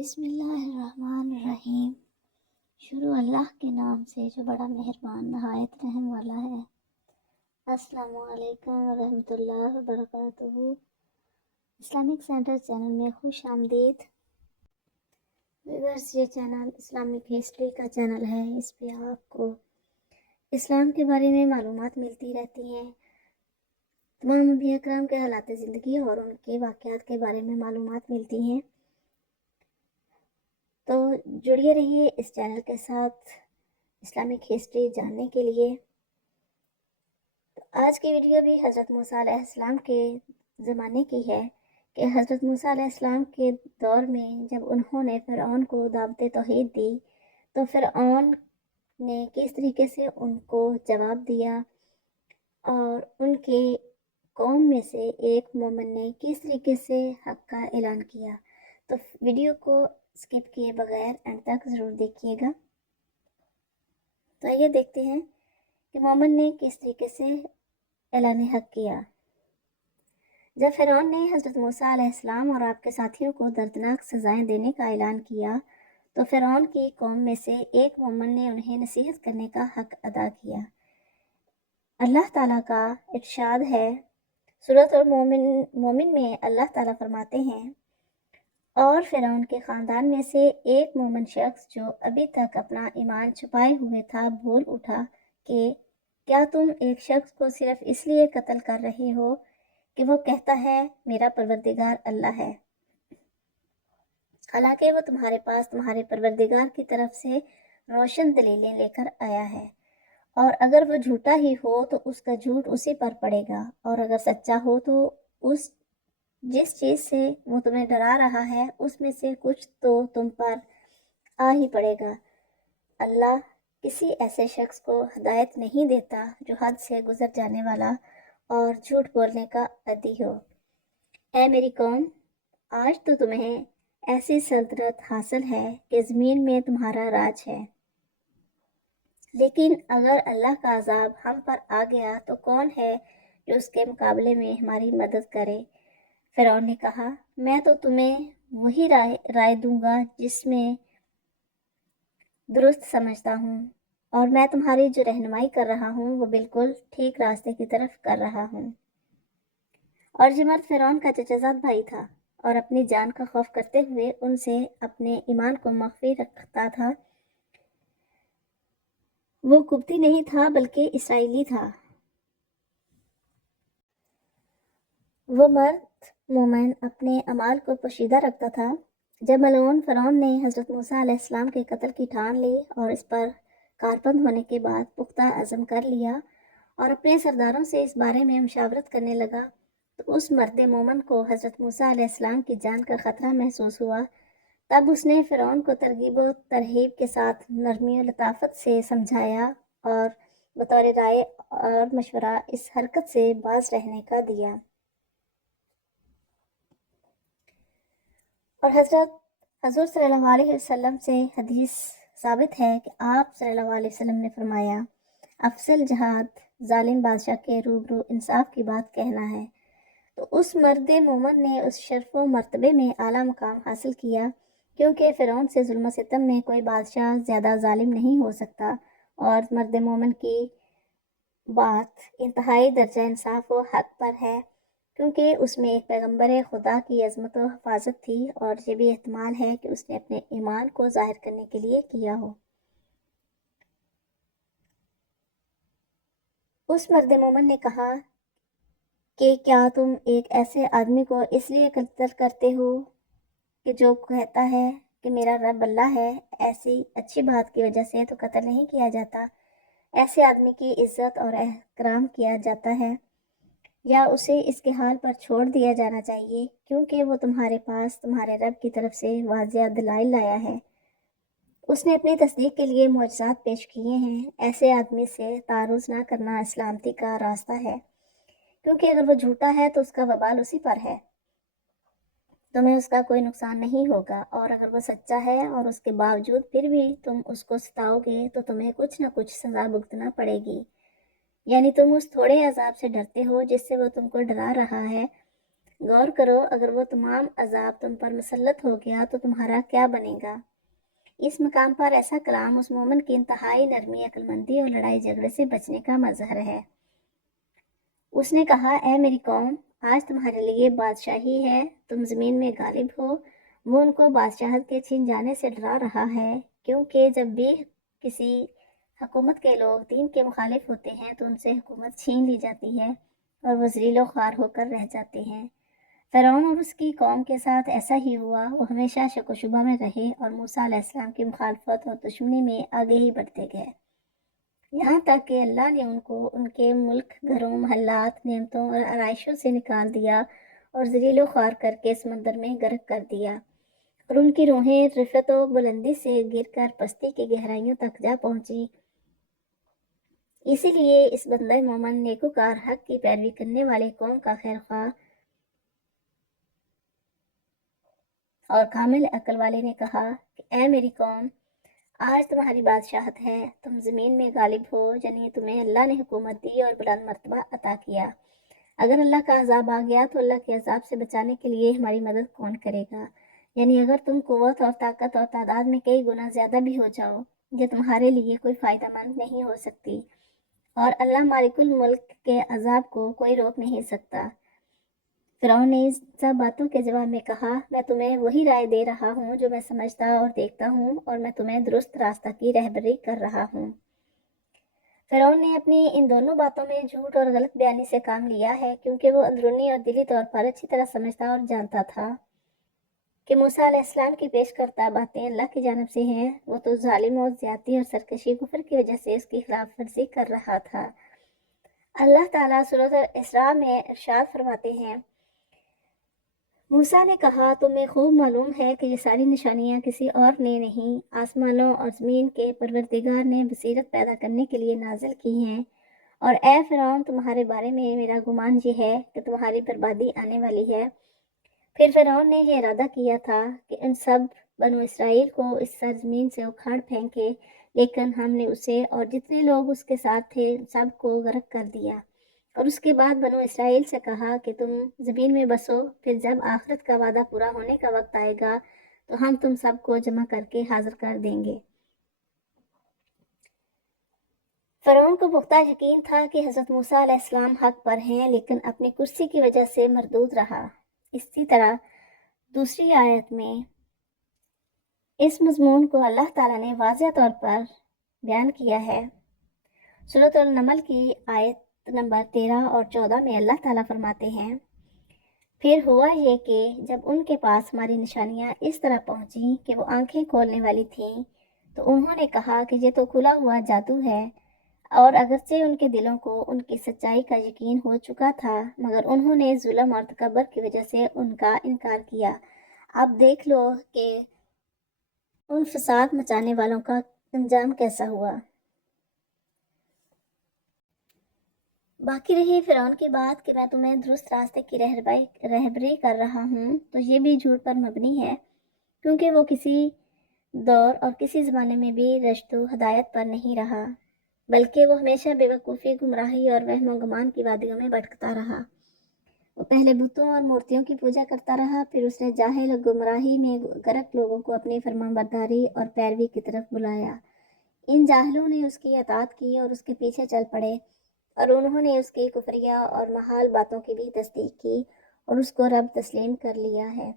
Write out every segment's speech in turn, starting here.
بسم اللہ الرحمن الرحیم۔ شروع اللہ کے نام سے جو بڑا مہربان نہایت رحم والا ہے۔ السلام علیکم ورحمۃ اللہ وبرکاتہ۔ اسلامک سینٹر چینل میں خوش آمدید۔ ویورز، یہ چینل اسلامک ہسٹری کا چینل ہے۔ اس پہ آپ کو اسلام کے بارے میں معلومات ملتی رہتی ہیں، تمام انبیاء کرام کے حالات زندگی اور ان کے واقعات کے بارے میں معلومات ملتی ہیں۔ تو جڑیے رہیے اس چینل کے ساتھ اسلامک ہسٹری جاننے کے لیے۔ آج کی ویڈیو بھی حضرت موسیٰ علیہ السلام کے زمانے کی ہے کہ حضرت موسیٰ علیہ السلام کے دور میں جب انہوں نے فرعون کو دعوت توحید دی تو فرعون نے کس طریقے سے ان کو جواب دیا، اور ان کے قوم میں سے ایک مومن نے کس طریقے سے حق کا اعلان کیا۔ تو ویڈیو کو اسکپ کیے بغیر اینڈ تک ضرور دیکھیے گا۔ تو آئیے دیکھتے ہیں کہ مومن نے کس طریقے سے اعلان حق کیا۔ جب فرعون نے حضرت موسیٰ علیہ السلام اور آپ کے ساتھیوں کو دردناک سزائیں دینے کا اعلان کیا تو فرعون کی قوم میں سے ایک مومن نے انہیں نصیحت کرنے کا حق ادا کیا۔ اللہ تعالیٰ کا ارشاد ہے، سورۃ المومن میں اللہ تعالیٰ فرماتے ہیں، اور فرعون کے خاندان میں سے ایک مومن شخص جو ابھی تک اپنا ایمان چھپائے ہوئے تھا بول اٹھا کہ کیا تم ایک شخص کو صرف اس لیے قتل کر رہے ہو کہ وہ کہتا ہے میرا پروردگار اللہ ہے، حالانکہ وہ تمہارے پاس تمہارے پروردگار کی طرف سے روشن دلیلیں لے کر آیا ہے، اور اگر وہ جھوٹا ہی ہو تو اس کا جھوٹ اسی پر پڑے گا، اور اگر سچا ہو تو جس چیز سے وہ تمہیں ڈرا رہا ہے اس میں سے کچھ تو تم پر آ ہی پڑے گا۔ اللہ کسی ایسے شخص کو ہدایت نہیں دیتا جو حد سے گزر جانے والا اور جھوٹ بولنے کا عادی ہو۔ اے میری قوم، آج تو تمہیں ایسی سلطنت حاصل ہے کہ زمین میں تمہارا راج ہے، لیکن اگر اللہ کا عذاب ہم پر آ گیا تو کون ہے جو اس کے مقابلے میں ہماری مدد کرے؟ فرعون نے کہا، میں تو تمہیں وہی رائے دوں گا جس میں درست سمجھتا ہوں، اور میں تمہاری جو رہنمائی کر رہا ہوں وہ بالکل ٹھیک راستے کی طرف کر رہا ہوں۔ اور یہ مرد فرعون کا چچا زاد بھائی تھا اور اپنی جان کا خوف کرتے ہوئے ان سے اپنے ایمان کو مخفی رکھتا تھا۔ وہ قبطی نہیں تھا بلکہ اسرائیلی تھا۔ وہ مرد مومن اپنے اعمال کو پوشیدہ رکھتا تھا۔ جب ملعون فرعون نے حضرت موسیٰ علیہ السلام کے قتل کی ٹھان لی اور اس پر کاربند ہونے کے بعد پختہ عزم کر لیا اور اپنے سرداروں سے اس بارے میں مشاورت کرنے لگا، تو اس مرد مومن کو حضرت موسیٰ علیہ السلام کی جان کا خطرہ محسوس ہوا۔ تب اس نے فرعون کو ترغیب و ترہیب کے ساتھ نرمی و لطافت سے سمجھایا اور بطور رائے اور مشورہ اس حرکت سے باز رہنے کا دیا۔ اور حضور صلی اللہ علیہ وسلم سے حدیث ثابت ہے کہ آپ صلی اللہ علیہ وسلم نے فرمایا، افضل جہاد ظالم بادشاہ کے روبرو انصاف کی بات کہنا ہے۔ تو اس مرد مومن نے اس شرف و مرتبے میں اعلیٰ مقام حاصل کیا، کیونکہ فرعون سے ظلم و ستم میں کوئی بادشاہ زیادہ ظالم نہیں ہو سکتا، اور مرد مومن کی بات انتہائی درجہ انصاف و حق پر ہے، کیونکہ اس میں ایک پیغمبر خدا کی عظمت و حفاظت تھی، اور یہ بھی احتمال ہے کہ اس نے اپنے ایمان کو ظاہر کرنے کے لیے کیا ہو۔ اس مرد مومن نے کہا کہ کیا تم ایک ایسے آدمی کو اس لیے قتل کرتے ہو کہ جو کہتا ہے کہ میرا رب اللہ ہے؟ ایسی اچھی بات کی وجہ سے تو قتل نہیں کیا جاتا، ایسے آدمی کی عزت اور احترام کیا جاتا ہے، یا اسے اس کے حال پر چھوڑ دیا جانا چاہیے، کیونکہ وہ تمہارے پاس تمہارے رب کی طرف سے واضح دلائل لایا ہے، اس نے اپنی تصدیق کے لیے معجزات پیش کیے ہیں۔ ایسے آدمی سے تعارض نہ کرنا سلامتی کا راستہ ہے، کیونکہ اگر وہ جھوٹا ہے تو اس کا وبال اسی پر ہے، تمہیں اس کا کوئی نقصان نہیں ہوگا، اور اگر وہ سچا ہے اور اس کے باوجود پھر بھی تم اس کو ستاؤ گے تو تمہیں کچھ نہ کچھ سزا بھگتنا پڑے گی، یعنی تم اس تھوڑے عذاب سے ڈرتے ہو جس سے وہ تم کو ڈرا رہا ہے، غور کرو اگر وہ تمام عذاب تم پر مسلط ہو گیا تو تمہارا کیا بنے گا۔ اس مقام پر ایسا کلام اس مومن کی انتہائی نرمی، عقل مندی اور لڑائی جھگڑے سے بچنے کا مظہر ہے۔ اس نے کہا، اے میری قوم، آج تمہارے لیے بادشاہی ہے، تم زمین میں غالب ہو۔ وہ ان کو بادشاہت کے چھن جانے سے ڈرا رہا ہے، کیونکہ جب بھی کسی حکومت کے لوگ دین کے مخالف ہوتے ہیں تو ان سے حکومت چھین لی جاتی ہے اور وہ ذلیل و خوار ہو کر رہ جاتے ہیں۔ فرعون اور اس کی قوم کے ساتھ ایسا ہی ہوا، وہ ہمیشہ شک و شبہ میں رہے اور موسیٰ علیہ السلام کی مخالفت اور دشمنی میں آگے ہی بڑھتے گئے، یہاں تک کہ اللہ نے ان کو ان کے ملک، گھروں، محلات، نعمتوں اور آرائشوں سے نکال دیا اور ذلیل و خوار کر کے سمندر میں غرق کر دیا، اور ان کی روحیں رفعت و بلندی سے گر کر پستی کی گہرائیوں تک جا پہنچی۔ اسی لیے اس بندہ مومن، نیکوکار، حق کی پیروی کرنے والی قوم کا خیر خواہ اور کامل عقل والے نے کہا کہ اے میری قوم، آج تمہاری بادشاہت ہے، تم زمین میں غالب ہو، یعنی تمہیں اللہ نے حکومت دی اور بلند مرتبہ عطا کیا۔ اگر اللہ کا عذاب آ گیا تو اللہ کے عذاب سے بچانے کے لیے ہماری مدد کون کرے گا؟ یعنی اگر تم قوت اور طاقت اور تعداد میں کئی گنا زیادہ بھی ہو جاؤ، یہ تمہارے لیے کوئی فائدہ مند نہیں ہو سکتی، اور اللہ مالک الملک کے عذاب کو کوئی روک نہیں سکتا۔ فرعون نے اس سب باتوں کے جواب میں کہا، میں تمہیں وہی رائے دے رہا ہوں جو میں سمجھتا اور دیکھتا ہوں، اور میں تمہیں درست راستہ کی رہبری کر رہا ہوں۔ فرعون نے اپنی ان دونوں باتوں میں جھوٹ اور غلط بیانی سے کام لیا ہے، کیونکہ وہ اندرونی اور دلی طور پر اچھی طرح سمجھتا اور جانتا تھا کہ موسیٰ علیہ السلام کی پیش کرتا باتیں اللہ کی جانب سے ہیں۔ وہ تو ظالم اور زیادتی اور سرکشی کفر کی وجہ سے اس کی خلاف ورزی کر رہا تھا۔ اللہ تعالیٰ سورۃ الاسراء میں ارشاد فرماتے ہیں، موسیٰ نے کہا، تمہیں خوب معلوم ہے کہ یہ ساری نشانیاں کسی اور نے نہیں، آسمانوں اور زمین کے پروردگار نے بصیرت پیدا کرنے کے لیے نازل کی ہیں، اور اے فرعون، تمہارے بارے میں میرا گمان یہ ہے کہ تمہاری بربادی آنے والی ہے۔ پھر فرعون نے یہ ارادہ کیا تھا کہ ان سب بنو اسرائیل کو اس سرزمین سے اکھاڑ پھینکے، لیکن ہم نے اسے اور جتنے لوگ اس کے ساتھ تھے سب کو غرق کر دیا۔ اور اس کے بعد بنو اسرائیل سے کہا کہ تم زمین میں بسو، پھر جب آخرت کا وعدہ پورا ہونے کا وقت آئے گا تو ہم تم سب کو جمع کر کے حاضر کر دیں گے۔ فرعون کو پختہ یقین تھا کہ حضرت موسیٰ علیہ السلام حق پر ہیں، لیکن اپنی کرسی کی وجہ سے مردود رہا۔ اسی طرح دوسری آیت میں اس مضمون کو اللہ تعالیٰ نے واضح طور پر بیان کیا ہے۔ سورۃ النمل کی آیت نمبر 13 اور 14 میں اللہ تعالیٰ فرماتے ہیں، پھر ہوا یہ کہ جب ان کے پاس ہماری نشانیاں اس طرح پہنچیں کہ وہ آنکھیں کھولنے والی تھیں تو انہوں نے کہا کہ یہ تو کھلا ہوا جادو ہے، اور اگرچہ ان کے دلوں کو ان کی سچائی کا یقین ہو چکا تھا مگر انہوں نے ظلم اور تکبر کی وجہ سے ان کا انکار کیا۔ اب دیکھ لو کہ ان فساد مچانے والوں کا انجام کیسا ہوا۔ باقی رہی فرعون کی بات کہ میں تمہیں درست راستے کی رہبری کر رہا ہوں، تو یہ بھی جھوٹ پر مبنی ہے، کیونکہ وہ کسی دور اور کسی زمانے میں بھی رشد و ہدایت پر نہیں رہا، بلکہ وہ ہمیشہ بے وقوفی، گمراہی اور وہم و گمان کی وادیوں میں بھٹکتا رہا۔ وہ پہلے بتوں اور مورتیوں کی پوجا کرتا رہا، پھر اس نے جاہل اور گمراہی میں غرق لوگوں کو اپنی فرمانبرداری اور پیروی کی طرف بلایا۔ ان جاہلوں نے اس کی اطاعت کی اور اس کے پیچھے چل پڑے، اور انہوں نے اس کی کفریہ اور محال باتوں کی بھی تصدیق کی اور اس کو رب تسلیم کر لیا ہے۔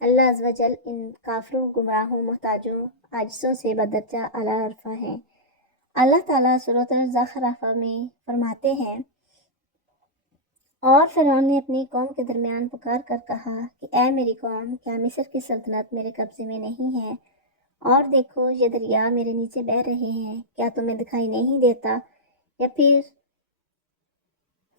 اللہ عز و جل ان کافروں، گمراہوں، محتاجوں، عاجزوں سے بدرجہ اعلیٰ رفع ہے۔ اللہ تعالیٰ سورۃ الزخرفہ میں فرماتے ہیں، اور فرعون نے اپنی قوم کے درمیان پکار کر کہا کہ اے میری قوم، کیا مصر کی سلطنت میرے قبضے میں نہیں ہے؟ اور دیکھو یہ دریا میرے نیچے بہہ رہے ہیں، کیا تمہیں دکھائی نہیں دیتا؟ یا پھر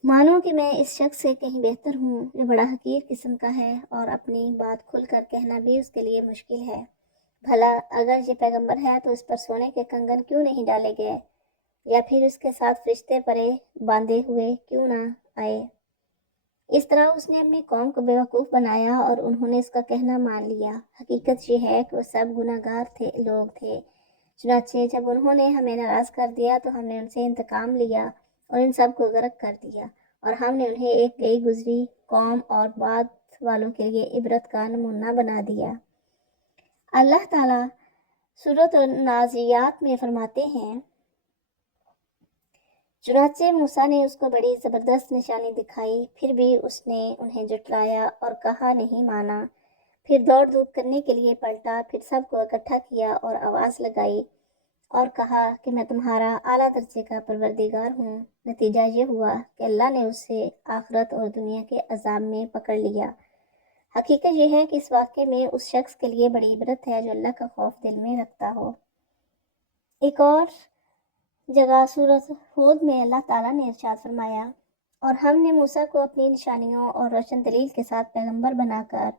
مانو کہ میں اس شخص سے کہیں بہتر ہوں جو بڑا حقیر قسم کا ہے اور اپنی بات کھل کر کہنا بھی اس کے لیے مشکل ہے۔ بھلا اگر یہ پیغمبر ہے تو اس پر سونے کے کنگن کیوں نہیں ڈالے گئے، یا پھر اس کے ساتھ فرشتے پرے باندھے ہوئے کیوں نہ آئے؟ اس طرح اس نے اپنی قوم کو بیوقوف بنایا اور انہوں نے اس کا کہنا مان لیا۔ حقیقت یہ ہے کہ وہ سب گناہ گار لوگ تھے، چنانچہ جب انہوں نے ہمیں ناراض کر دیا تو ہم نے ان سے انتقام لیا اور ان سب کو غرق کر دیا، اور ہم نے انہیں ایک گئی گزری قوم اور بعد والوں کے لیے عبرت کا نمونہ بنا دیا۔ اللہ تعالیٰ سورۃ النازعات میں فرماتے ہیں، چنانچہ موسیٰ نے اس کو بڑی زبردست نشانی دکھائی، پھر بھی اس نے انہیں جھٹلایا اور کہا نہیں مانا۔ پھر دوڑ دھوپ کرنے کے لیے پلٹا، پھر سب کو اکٹھا کیا اور آواز لگائی اور کہا کہ میں تمہارا اعلیٰ درجے کا پروردگار ہوں۔ نتیجہ یہ ہوا کہ اللہ نے اسے آخرت اور دنیا کے عذاب میں پکڑ لیا۔ حقیقت یہ ہے کہ اس واقعے میں اس شخص کے لیے بڑی عبرت ہے جو اللہ کا خوف دل میں رکھتا ہو۔ ایک اور جگہ سورۃ ہود میں اللہ تعالیٰ نے ارشاد فرمایا، اور ہم نے موسیٰ کو اپنی نشانیوں اور روشن دلیل کے ساتھ پیغمبر بنا کر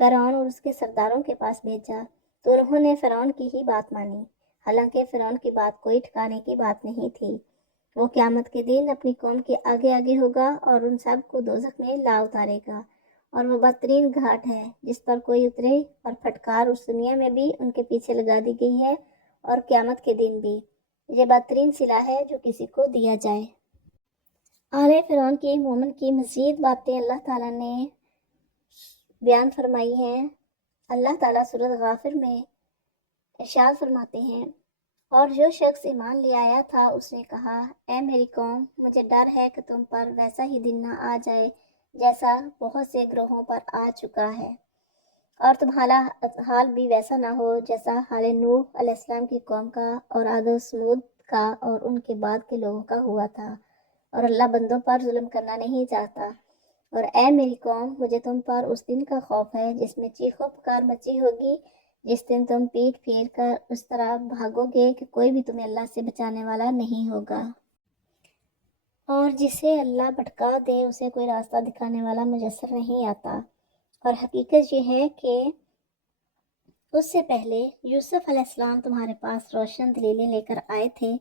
فرعون اور اس کے سرداروں کے پاس بھیجا، تو انہوں نے فرعون کی ہی بات مانی، حالانکہ فرعون کی بات کوئی ٹھکانے کی بات نہیں تھی۔ وہ قیامت کے دن اپنی قوم کے آگے آگے ہوگا اور ان سب کو دوزخ میں لا اتارے گا، اور وہ بدترین گھاٹ ہے جس پر کوئی اترے، اور پھٹکار اس دنیا میں بھی ان کے پیچھے لگا دی گئی ہے اور قیامت کے دن بھی۔ یہ بدترین صلہ ہے جو کسی کو دیا جائے۔ آل فرعون کی مومن کی مزید باتیں اللہ تعالیٰ نے بیان فرمائی ہیں۔ اللہ تعالیٰ سورۃ غافر میں ارشاد فرماتے ہیں، اور جو شخص ایمان لے آیا تھا اس نے کہا، اے میری قوم، مجھے ڈر ہے کہ تم پر ویسا ہی دن نہ آ جائے جیسا بہت سے گروہوں پر آ چکا ہے، اور تمہارا حال بھی ویسا نہ ہو جیسا حال نوح علیہ السلام کی قوم کا اور عاد و ثمود کا اور ان کے بعد کے لوگوں کا ہوا تھا، اور اللہ بندوں پر ظلم کرنا نہیں چاہتا۔ اور اے میری قوم، مجھے تم پر اس دن کا خوف ہے جس میں چیخ و پکار مچی ہوگی، جس دن تم پیٹ پھیر کر اس طرح بھاگو گے کہ کوئی بھی تمہیں اللہ سے بچانے والا نہیں ہوگا، اور جسے اللہ بھٹکا دے اسے کوئی راستہ دکھانے والا میسر نہیں آتا۔ اور حقیقت یہ ہے کہ اس سے پہلے یوسف علیہ السلام تمہارے پاس روشن دلیلیں لے کر آئے تھے،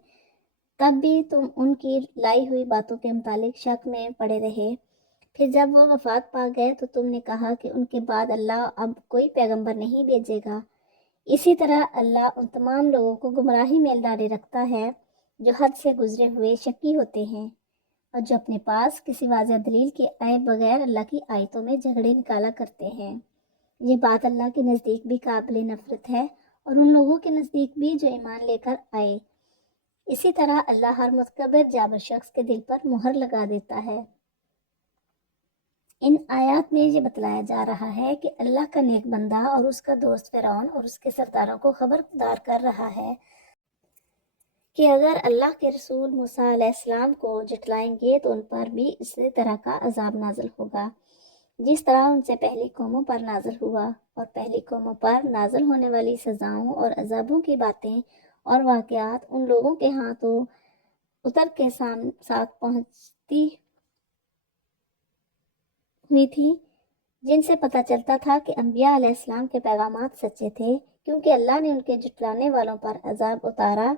تب بھی تم ان کی لائی ہوئی باتوں کے متعلق شک میں پڑے رہے۔ پھر جب وہ وفات پا گئے تو تم نے کہا کہ ان کے بعد اللہ اب کوئی پیغمبر نہیں بھیجے گا۔ اسی طرح اللہ ان تمام لوگوں کو گمراہی میں ڈالے رکھتا ہے جو حد سے گزرے ہوئے شکی ہوتے ہیں، اور جو اپنے پاس کسی واضح دلیل کے آئے بغیر اللہ کی آیتوں میں جھگڑے نکالا کرتے ہیں۔ یہ بات اللہ کے نزدیک بھی قابل نفرت ہے، اور ان لوگوں کے نزدیک بھی جو ایمان لے کر آئے۔ اسی طرح اللہ ہر متکبر جابر شخص کے دل پر مہر لگا دیتا ہے۔ ان آیات میں یہ بتلایا جا رہا ہے کہ اللہ کا نیک بندہ اور اس کا دوست فرعون اور اس کے سرداروں کو خبردار کر رہا ہے کہ اگر اللہ کے رسول موسیٰ علیہ السلام کو جھٹلائیں گے تو ان پر بھی اسی طرح کا عذاب نازل ہوگا جس طرح ان سے پہلی قوموں پر نازل ہوا، اور پہلی قوموں پر نازل ہونے والی سزاؤں اور عذابوں کی باتیں اور واقعات ان لوگوں کے ہاں تو اتر کے ساتھ پہنچتی ہوئی تھی جن سے پتہ چلتا تھا کہ انبیاء علیہ السلام کے پیغامات سچے تھے، کیونکہ اللہ نے ان کے جھٹلانے والوں پر عذاب اتارا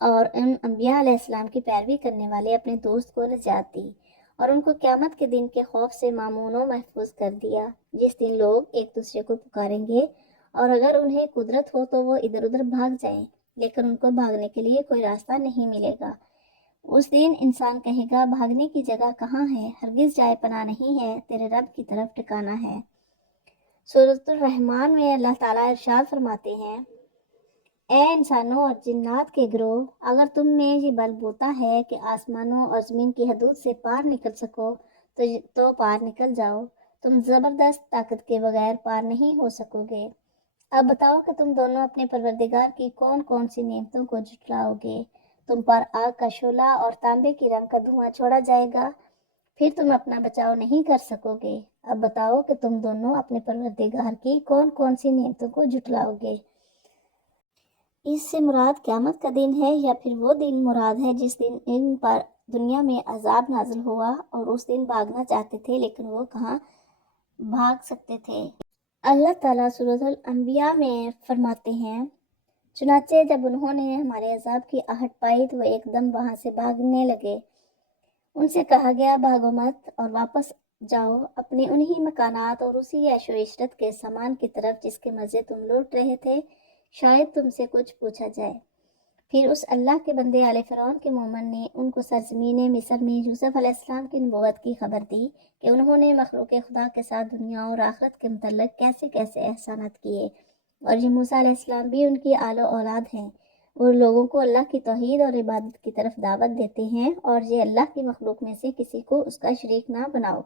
اور ان انبیاء علیہ السلام کی پیروی کرنے والے اپنے دوست کو نجات دی، اور ان کو قیامت کے دن کے خوف سے مامون و محفوظ کر دیا، جس دن لوگ ایک دوسرے کو پکاریں گے، اور اگر انہیں قدرت ہو تو وہ ادھر ادھر بھاگ جائیں، لیکن ان کو بھاگنے کے لیے کوئی راستہ نہیں ملے گا۔ اس دن انسان کہے گا، بھاگنے کی جگہ کہاں ہے؟ ہرگز جائے پناہ نہیں ہے، تیرے رب کی طرف ٹھکانا ہے۔ سورۃ الرحمن میں اللہ تعالیٰ ارشاد فرماتے ہیں، اے انسانوں اور جنات کے گروہ، اگر تم میں یہ بل بوتا ہے کہ آسمانوں اور زمین کی حدود سے پار نکل سکو تو پار نکل جاؤ، تم زبردست طاقت کے بغیر پار نہیں ہو سکو گے۔ اب بتاؤ کہ تم دونوں اپنے پروردگار کی کون کون سی نعمتوں کو جھٹلاؤ گے؟ تم پر آگ کا شعلہ اور تانبے کی رنگ کا دھواں چھوڑا جائے گا، پھر تم اپنا بچاؤ نہیں کر سکو گے۔ اب بتاؤ کہ تم دونوں اپنے پروردگار کی کون کون سی نعمتوں کو جھٹلاؤ گے؟ اس سے مراد قیامت کا دن ہے یا پھر وہ دن مراد ہے جس دن ان پر دنیا میں عذاب نازل ہوا اور اس دن بھاگنا چاہتے تھے لیکن وہ کہاں بھاگ سکتے تھے؟ اللہ تعالیٰ سورۃ الانبیاء میں فرماتے ہیں، چنانچہ جب انہوں نے ہمارے عذاب کی آہٹ پائی تو وہ ایک دم وہاں سے بھاگنے لگے۔ ان سے کہا گیا، بھاگو مت اور واپس جاؤ اپنے انہی مکانات اور اسی عیش و عشرت کے سامان کی طرف جس کے مزے تم لوٹ رہے تھے، شاید تم سے کچھ پوچھا جائے۔ پھر اس اللہ کے بندے آل فرعون کے مومن نے ان کو سرزمین مصر میں یوسف علیہ السلام کی نبوت کی خبر دی کہ انہوں نے مخلوق خدا کے ساتھ دنیا اور آخرت کے متعلق کیسے کیسے احسانات کیے، اور یہ موسیٰ علیہ السلام بھی ان کی آل و اولاد ہیں۔ وہ لوگوں کو اللہ کی توحید اور عبادت کی طرف دعوت دیتے ہیں، اور یہ اللہ کی مخلوق میں سے کسی کو اس کا شریک نہ بناؤ۔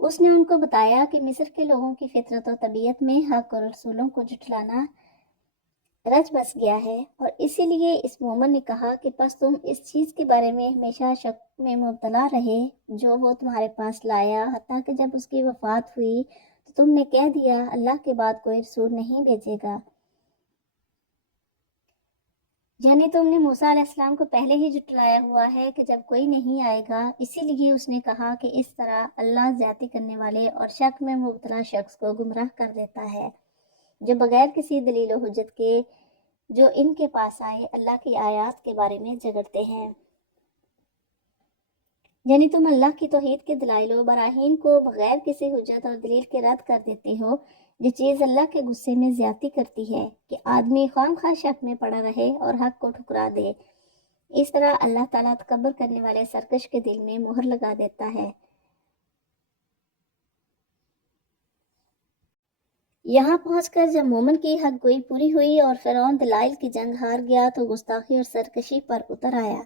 اس نے ان کو بتایا کہ مصر کے لوگوں کی فطرت و طبیعت میں حق اور رسولوں کو جھٹلانا رچ بس گیا ہے، اور اسی لیے اس مومن نے کہا کہ پس تم اس چیز کے بارے میں ہمیشہ شک میں مبتلا رہے جو وہ تمہارے پاس لایا، حتیٰ کہ جب اس کی وفات ہوئی تو تم نے کہہ دیا اللہ کے بعد کوئی رسول نہیں بھیجے گا۔ یعنی تم نے موسیٰ علیہ السلام کو پہلے ہی جھٹلایا ہوا ہے کہ جب کوئی نہیں آئے گا، اسی لیے اس نے کہا کہ اس طرح اللہ زیادتی کرنے والے اور شک میں مبتلا شخص کو گمراہ کر دیتا ہے، جو بغیر کسی دلیل و حجت کے جو ان کے پاس آئے اللہ کی آیات کے بارے میں جھگڑتے ہیں۔ یعنی تم اللہ کی توحید کے دلائل و براہین کو بغیر کسی حجت اور دلیل کے رد کر دیتے ہو، جو چیز اللہ کے غصے میں زیادتی کرتی ہے کہ آدمی خواہ خواہ شک میں پڑا رہے اور حق کو ٹھکرا دے۔ اس طرح اللہ تعالیٰ تکبر کرنے والے سرکش کے دل میں مہر لگا دیتا ہے۔ یہاں پہنچ کر جب مومن کی حق گوئی پوری ہوئی اور فرعون دلائل کی جنگ ہار گیا تو گستاخی اور سرکشی پر اتر آیا۔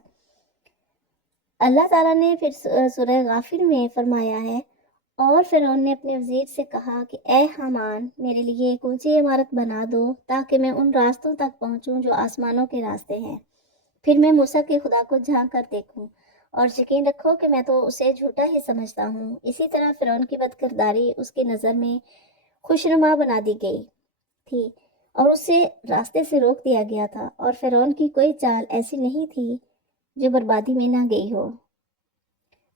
اللہ تعالیٰ نے پھر سورہ غافر میں فرمایا ہے، اور فرعون نے اپنے وزیر سے کہا کہ اے حامان، میرے لیے ایک اونچی عمارت بنا دو تاکہ میں ان راستوں تک پہنچوں جو آسمانوں کے راستے ہیں، پھر میں موسیٰ کے خدا کو جھانک کر دیکھوں، اور یقین رکھو کہ میں تو اسے جھوٹا ہی سمجھتا ہوں۔ اسی طرح فرعون کی بد کرداری اس کی نظر میں خوشنما بنا دی گئی تھی اور اسے راستے سے روک دیا گیا تھا، اور فرعون کی کوئی چال ایسی نہیں تھی جو بربادی میں نہ گئی ہو۔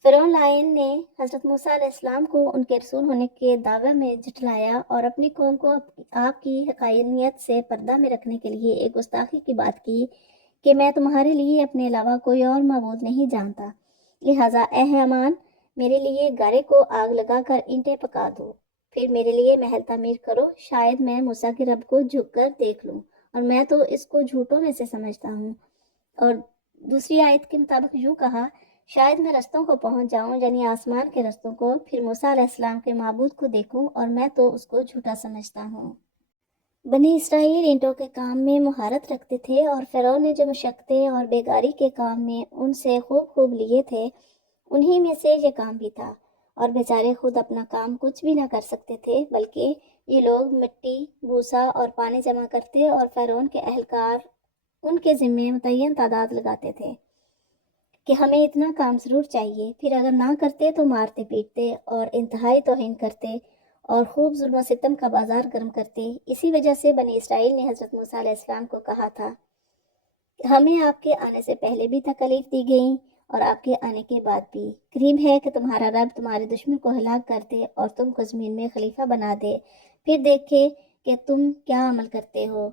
فرعون لائن نے حضرت موسیٰ علیہ السلام کو ان کے رسول ہونے کے دعوے میں جھٹلایا اور اپنی قوم کو آپ کی حقانیت سے پردہ میں رکھنے کے لیے ایک گستاخی کی بات کی کہ میں تمہارے لیے اپنے علاوہ کوئی اور معبود نہیں جانتا، لہٰذا اے حامان، میرے لیے گارے کو آگ لگا کر اینٹیں پکا دو، پھر میرے لیے محل تعمیر کرو، شاید میں موسیٰ کے رب کو جھک کر دیکھ لوں، اور میں تو اس کو جھوٹوں میں سے سمجھتا ہوں۔ اور دوسری آیت کے مطابق یوں کہا، شاید میں رستوں کو پہنچ جاؤں، یعنی آسمان کے رستوں کو، پھر موسیٰ علیہ السلام کے معبود کو دیکھوں، اور میں تو اس کو جھوٹا سمجھتا ہوں۔ بنی اسرائیل اینٹوں کے کام میں مہارت رکھتے تھے، اور فرعون نے جو مشقتیں اور بیگاری کے کام میں ان سے خوب لیے تھے، انہی میں سے یہ کام بھی تھا، اور بیچارے خود اپنا کام کچھ بھی نہ کر سکتے تھے، بلکہ یہ لوگ مٹی، بوسا اور پانی جمع کرتے اور فرعون کے اہلکار ان کے ذمے متعین تعداد لگاتے تھے کہ ہمیں اتنا کام ضرور چاہیے، پھر اگر نہ کرتے تو مارتے پیٹتے اور انتہائی توہین کرتے اور خوب ظلم و ستم کا بازار گرم کرتے۔ اسی وجہ سے بنی اسرائیل نے حضرت موسیٰ علیہ السلام کو کہا تھا کہ ہمیں آپ کے آنے سے پہلے بھی تکالیف دی گئیں اور آپ کے آنے کے بعد بھی، قریب ہے کہ تمہارا رب تمہارے دشمن کو ہلاک کر دے اور تم کو زمین میں خلیفہ بنا دے، پھر دیکھے کہ تم کیا عمل کرتے ہو۔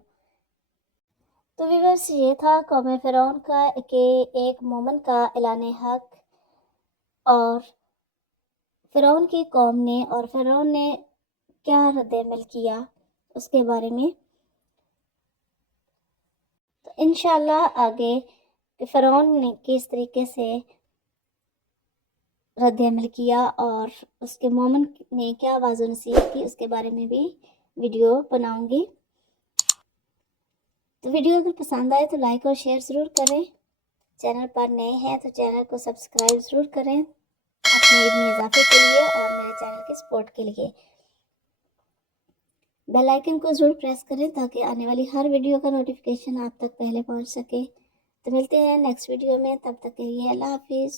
تو ویورس، یہ تھا قوم فرعون کا کہ ایک مومن کا اعلان حق اور فرعون کی قوم نے اور فرعون نے کیا رد عمل کیا اس کے بارے میں۔ تو انشاءاللہ آگے کہ فرعون نے کس طریقے سے رد عمل کیا اور اس کے مومن نے کیا واضح نصیحت کی، اس کے بارے میں بھی ویڈیو بناؤں گی۔ تو ویڈیو اگر پسند آئے تو لائک اور شیئر ضرور کریں، چینل پر نئے ہیں تو چینل کو سبسکرائب ضرور کریں اپنے علمی اضافے کے لیے اور میرے چینل کے سپورٹ کے لیے۔ بیل آئیکن کو ضرور پریس کریں تاکہ آنے والی ہر ویڈیو کا نوٹیفیکیشن آپ تک پہلے پہنچ سکے۔ تو ملتے ہیں نیکسٹ ویڈیو میں، تب تک کے لیے اللہ حافظ۔